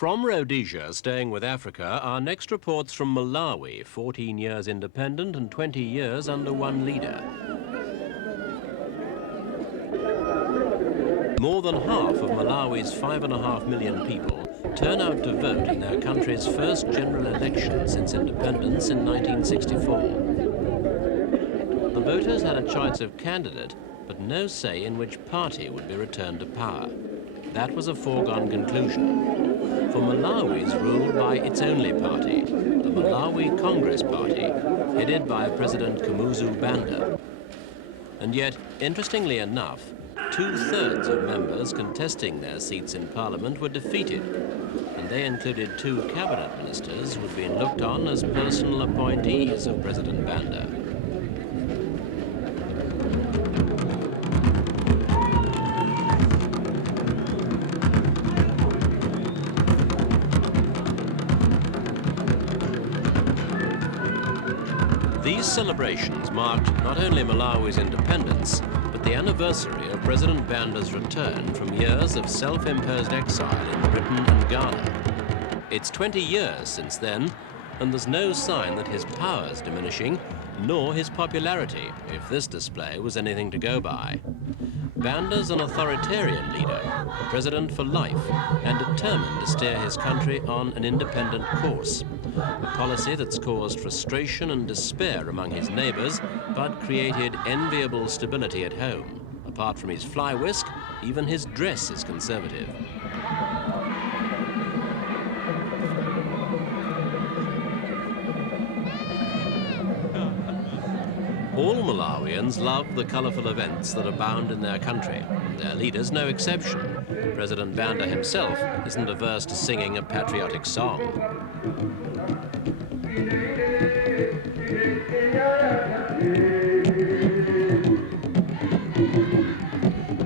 From Rhodesia, staying with Africa, our next reports from Malawi, 14 years independent and 20 years under one leader. More than half of Malawi's 5.5 million people turn out to vote in their country's first general election since independence in 1964. The voters had a choice of candidate, but no say in which party would be returned to power. That was a foregone conclusion. For Malawi is ruled by its only party, the Malawi Congress Party, headed by President Kamuzu Banda. And yet, interestingly enough, 2/3 of members contesting their seats in Parliament were defeated, and they included 2 cabinet ministers who had been looked on as personal appointees of President Banda. These celebrations marked not only Malawi's independence, but the anniversary of President Banda's return from years of self-imposed exile in Britain and Ghana. It's 20 years since then, and there's no sign that his power is diminishing, nor his popularity, if this display was anything to go by. Banda's an authoritarian leader, a president for life, and determined to steer his country on an independent course. A policy that's caused frustration and despair among his neighbors, but created enviable stability at home. Apart from his fly whisk, even his dress is conservative. All Malawians love the colourful events that abound in their country. Their leader's no exception. President Banda himself isn't averse to singing a patriotic song.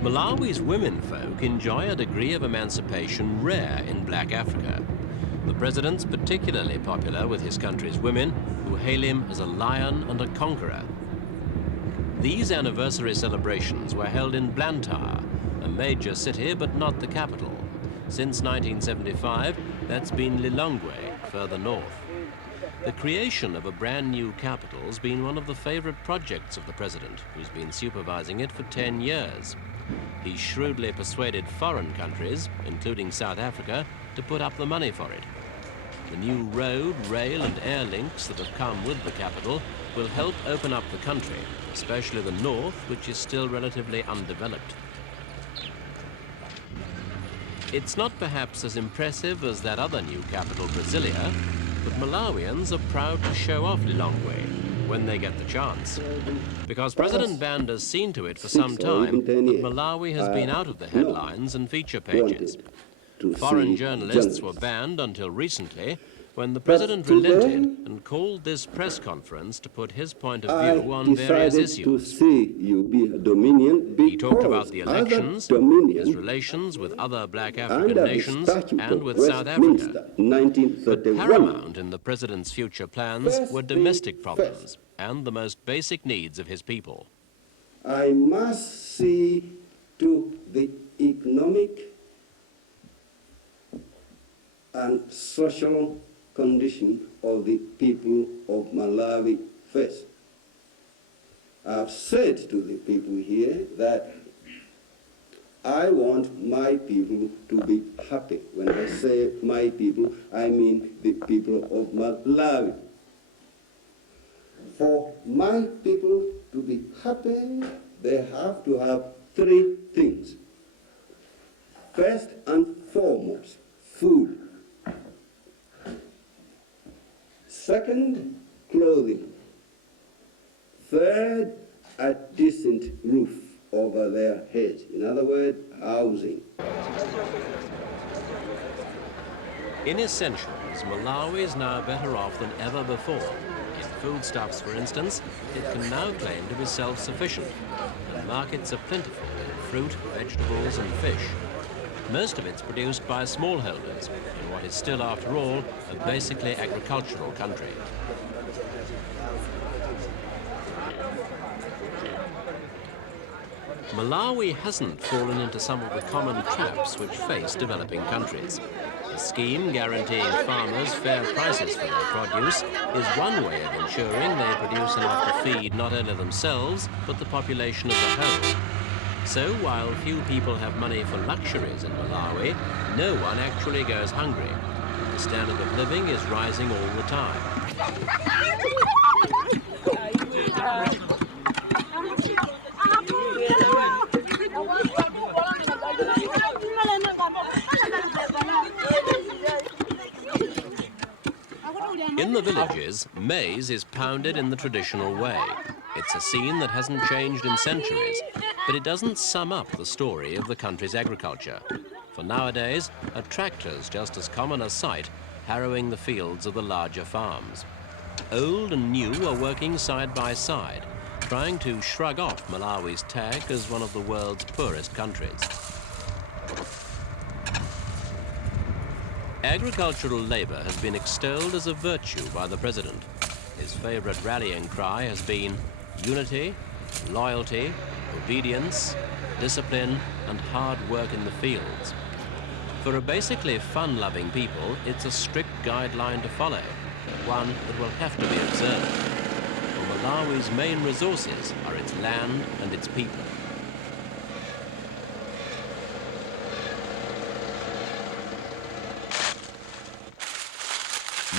Malawi's womenfolk enjoy a degree of emancipation rare in black Africa. The president's particularly popular with his country's women, who hail him as a lion and a conqueror. These anniversary celebrations were held in Blantyre, a major city but not the capital. Since 1975, that's been Lilongwe, further north. The creation of a brand new capital has been one of the favorite projects of the president, who's been supervising it for 10 years. He shrewdly persuaded foreign countries, including South Africa, to put up the money for it. The new road, rail and air links that have come with the capital will help open up the country, especially the north, which is still relatively undeveloped. It's not perhaps as impressive as that other new capital, Brasilia, but Malawians are proud to show off Lilongwe when they get the chance. Because President Banda's seen to it for some time that Malawi has been out of the headlines and feature pages. Foreign journalists were banned until recently, when the president relented and called this press conference to put his point of view on various issues. He talked about the elections, his relations with other black African nations, and with South Africa. But paramount in the president's future plans were domestic problems and the most basic needs of his people. I must see to the economic and social condition of the people of Malawi first. I've said to the people here that I want my people to be happy. When I say my people, I mean the people of Malawi. For my people to be happy, they have to have 3 things. First and foremost, food. Second, clothing. Third, a decent roof over their heads. In other words, housing. In essentials, Malawi is now better off than ever before. In foodstuffs, for instance, it can now claim to be self-sufficient, and markets are plentiful in fruit, vegetables and fish. Most of it's produced by smallholders in what is still, after all, a basically agricultural country. Malawi hasn't fallen into some of the common traps which face developing countries. A scheme guaranteeing farmers fair prices for their produce is one way of ensuring they produce enough to feed not only themselves, but the population as a whole. So while few people have money for luxuries in Malawi, no one actually goes hungry. The standard of living is rising all the time. In the villages, maize is pounded in the traditional way. It's a scene that hasn't changed in centuries, but it doesn't sum up the story of the country's agriculture. For nowadays, a tractor's just as common a sight, harrowing the fields of the larger farms. Old and new are working side by side, trying to shrug off Malawi's tag as one of the world's poorest countries. Agricultural labor has been extolled as a virtue by the president. His favorite rallying cry has been unity, loyalty, obedience, discipline, and hard work in the fields. For a basically fun-loving people, it's a strict guideline to follow, one that will have to be observed. For Malawi's main resources are its land and its people.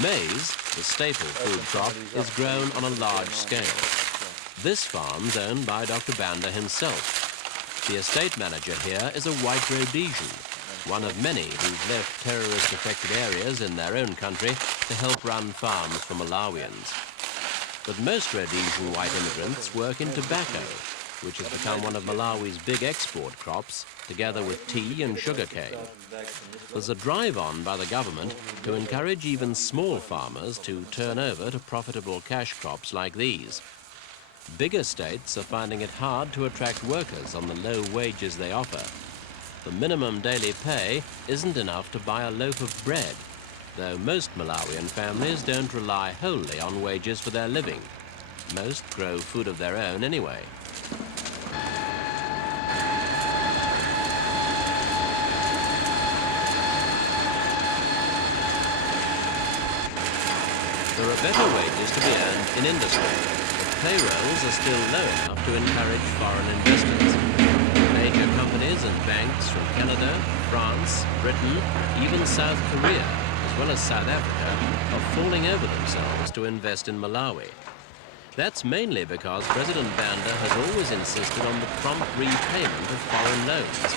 Maize, the staple food crop, is grown on a large scale. This farm's owned by Dr. Banda himself. The estate manager here is a white Rhodesian, one of many who've left terrorist-affected areas in their own country to help run farms for Malawians. But most Rhodesian white immigrants work in tobacco, which has become one of Malawi's big export crops, together with tea and sugarcane. There's a drive on by the government to encourage even small farmers to turn over to profitable cash crops like these. Big estates are finding it hard to attract workers on the low wages they offer. The minimum daily pay isn't enough to buy a loaf of bread, though most Malawian families don't rely wholly on wages for their living. Most grow food of their own anyway. There are better wages to be earned in industry, but payrolls are still low enough to encourage foreign investors. Major companies and banks from Canada, France, Britain, even South Korea, as well as South Africa, are falling over themselves to invest in Malawi. That's mainly because President Banda has always insisted on the prompt repayment of foreign loans.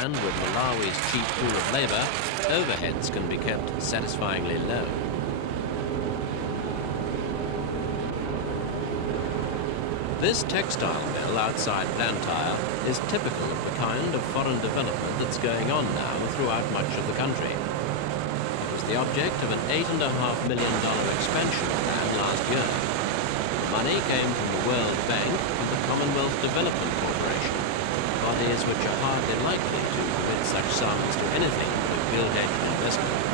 And with Malawi's cheap pool of labor, overheads can be kept satisfyingly low. This textile mill outside Blantyre is typical of the kind of foreign development that's going on now throughout much of the country. It was the object of an $8.5 million expansion plan last year. The money came from the World Bank and the Commonwealth Development Corporation, bodies which are hardly likely to commit such sums to anything but gilt-edged investment.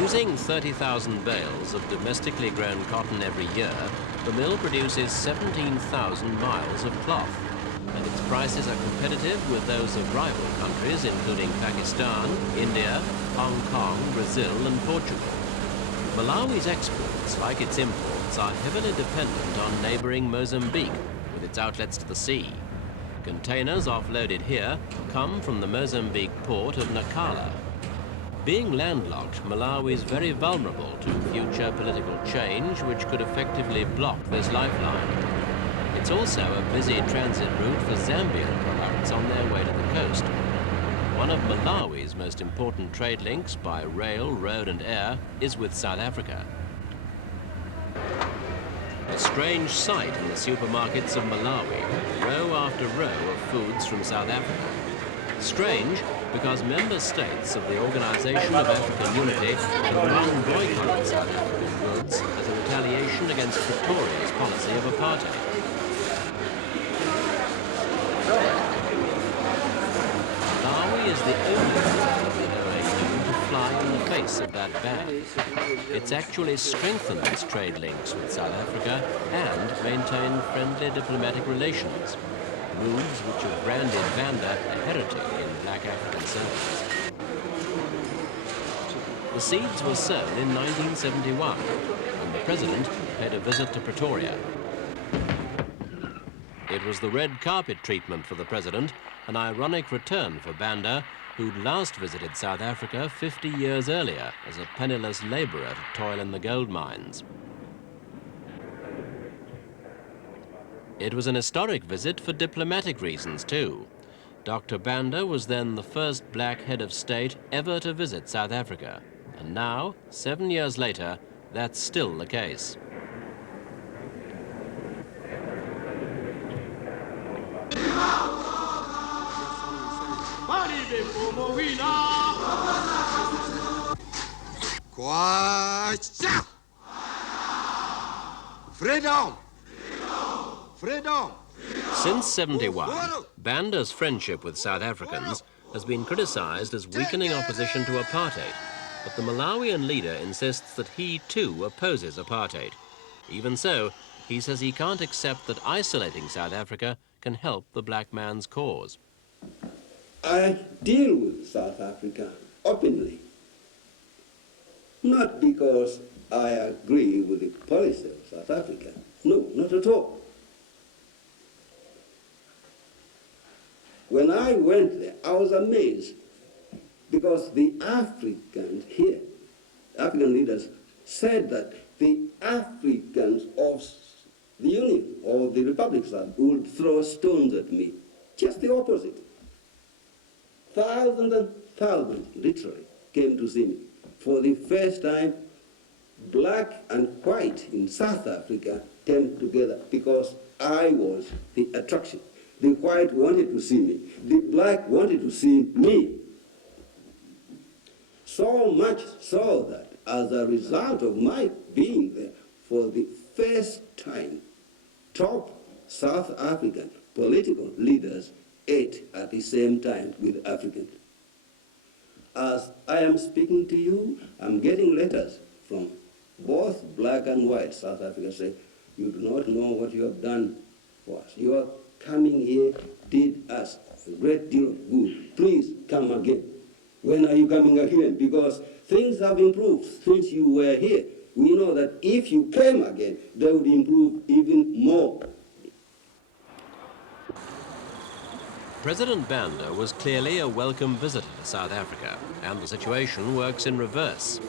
Using 30,000 bales of domestically grown cotton every year, the mill produces 17,000 miles of cloth, and its prices are competitive with those of rival countries including Pakistan, India, Hong Kong, Brazil and Portugal. Malawi's exports, like its imports, are heavily dependent on neighboring Mozambique, with its outlets to the sea. Containers offloaded here come from the Mozambique port of Nacala. Being landlocked, Malawi is very vulnerable to future political change which could effectively block this lifeline. It's also a busy transit route for Zambian products on their way to the coast. One of Malawi's most important trade links by rail, road and air is with South Africa. A strange sight in the supermarkets of Malawi, row after row of foods from South Africa. Strange because member states of the Organization of African Unity have long boycotted South African goods as a retaliation against Pretoria's policy of apartheid. Malawi is the only face of that ban. It's actually strengthened its trade links with South Africa and maintained friendly diplomatic relations, moves which have branded Banda a heretic in black African circles. The seeds were sown in 1971, when the president paid a visit to Pretoria. It was the red carpet treatment for the president, an ironic return for Banda, who'd last visited South Africa 50 years earlier as a penniless labourer to toil in the gold mines. It was an historic visit for diplomatic reasons too. Dr. Banda was then the first black head of state ever to visit South Africa. And now, 7 years later, that's still the case. Freedom! Freedom! Since '71, Banda's friendship with South Africans has been criticized as weakening opposition to apartheid. But the Malawian leader insists that he too opposes apartheid. Even so, he says he can't accept that isolating South Africa can help the black man's cause. I deal with South Africa openly, not because I agree with the policy of South Africa. No, not at all. When I went there, I was amazed because the Africans here, African leaders, said that the Africans of the Union or the Republic would throw stones at me. Just the opposite. Thousands and thousands, literally, came to see me. For the first time, black and white in South Africa came together because I was the attraction. The white wanted to see me. The black wanted to see me. So much so that as a result of my being there, for the first time, top South African political leaders ate at the same time with Africans. As I am speaking to you, I'm getting letters from both black and white South Africa saying, you do not know what you have done for us. Your coming here did us a great deal of good. Please come again. When are you coming again? Because things have improved since you were here. We know that if you came again, they would improve even more. President Banda was clearly a welcome visitor to South Africa, and the situation works in reverse.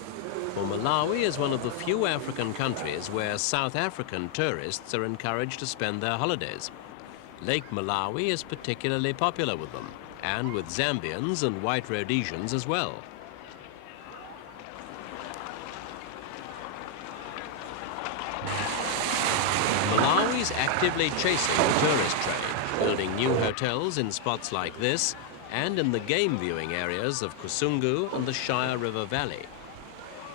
For Malawi is one of the few African countries where South African tourists are encouraged to spend their holidays. Lake Malawi is particularly popular with them, and with Zambians and white Rhodesians as well. Malawi's actively chasing the tourist trade, building new hotels in spots like this and in the game viewing areas of Kusungu and the Shire River Valley.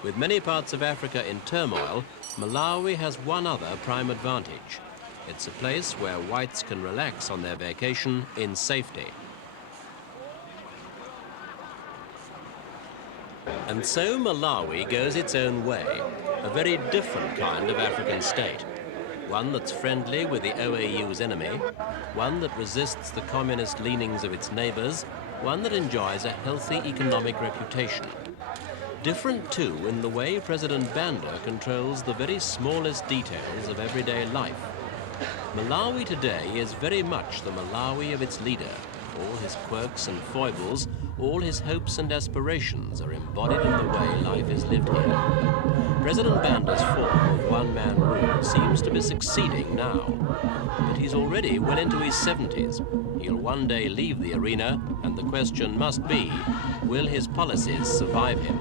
With many parts of Africa in turmoil, Malawi has one other prime advantage. It's a place where whites can relax on their vacation in safety. And so Malawi goes its own way, a very different kind of African state. One that's friendly with the OAU's enemy, one that resists the communist leanings of its neighbors, one that enjoys a healthy economic reputation. Different too in the way President Banda controls the very smallest details of everyday life. Malawi today is very much the Malawi of its leader. All his quirks and foibles, all his hopes and aspirations are embodied in the way life is lived here. President Banda's form of one-man rule seems to be succeeding now. But he's already well into his 70s. He'll one day leave the arena, and the question must be, will his policies survive him?